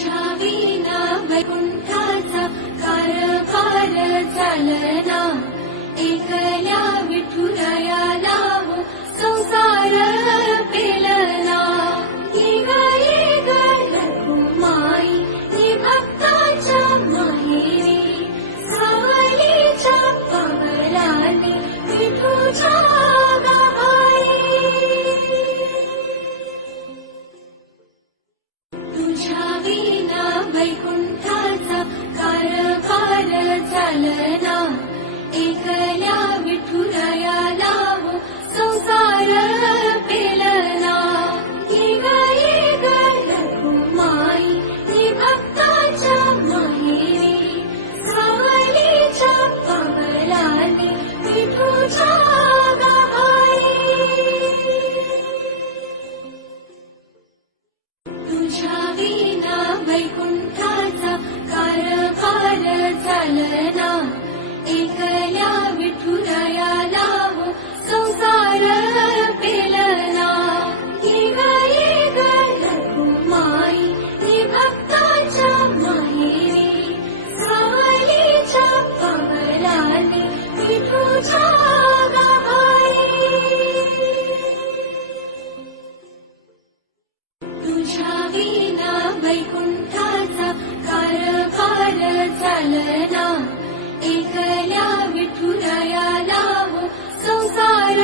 तुझ्या विना वैकुंठाचा कारभार चालना, एकल्या विठुरायाला हो संसार पेलना. निघाली गण रखुमाई नि भक्ताच्या माहेरी, सावलीच्या पवलाने विठूच्या गहाई. तुझ्या विना वैकुंठाचा कारभार चालना, एकल्या विठुरायाला हो संसार पेलना. निघाली गण रखुमाई नि भक्ताच्या माहेरी, सावलीच्या पवलाने विठूच्या गहाई. तुझ्या विना वैकुंठाचा कारभार चालना, एकल्या विठुरायाला हो संसार पेलना. निघाली गण रखुमाई नि भक्ताच्या माहेरी, सावलीच्या पवलाने विठूच्या गहाई. तुझ्या विना वैकुंठाचा कारभार चालना, एकल्या विठुरायाला हो संसार